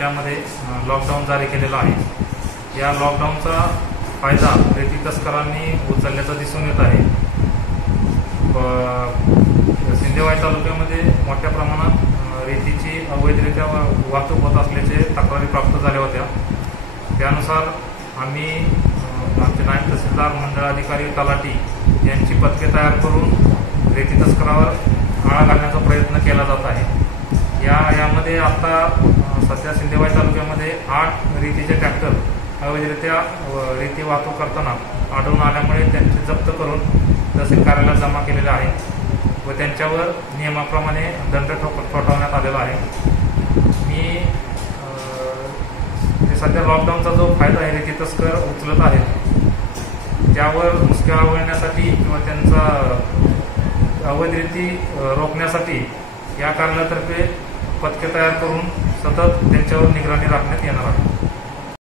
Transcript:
जिल्ह्यामध्ये लॉकडाऊन जारी केलेला आहे। या लॉकडाऊनचा फायदा रेती तस्करांनी उचलल्याचा दिसून येत आहे। सिंदेवाही तालुक्यामध्ये मोठ्या प्रमाणात रेतीची अवैधरित्या वाहतूक होत असल्याचे तक्रारी प्राप्त झाल्या होत्या। त्यानुसार आम्ही आमचे नायब तहसीलदार, मंडळ अधिकारी, तलाठी यांची पथके तयार करून रेती तस्करावर आळा घालण्याचा प्रयत्न केला जात आहे। यामध्ये आता सध्या सिंदेवाही तालुक्यामध्ये 8 रेतीचे ट्रॅक्टर अवैधरित्या रेती वाहतूक करताना आढळून आल्यामुळे त्यांचे जप्त करून तहसील कार्यालयात जमा केलेले आहे व त्यांच्यावर नियमाप्रमाणे दंड ठोठावण्यात आलेला आहे। मी सध्या लॉकडाऊनचा जो फायदा आहे रेती तस्कर उचलत आहेत त्यावर मुसक्या आवळण्यासाठी किंवा त्यांचा अवैध रेती रोखण्यासाठी या कार्यालयातर्फे पथके तयार करून सतत त्यांच्यावर निगराणी राखण्यात येणार आहे।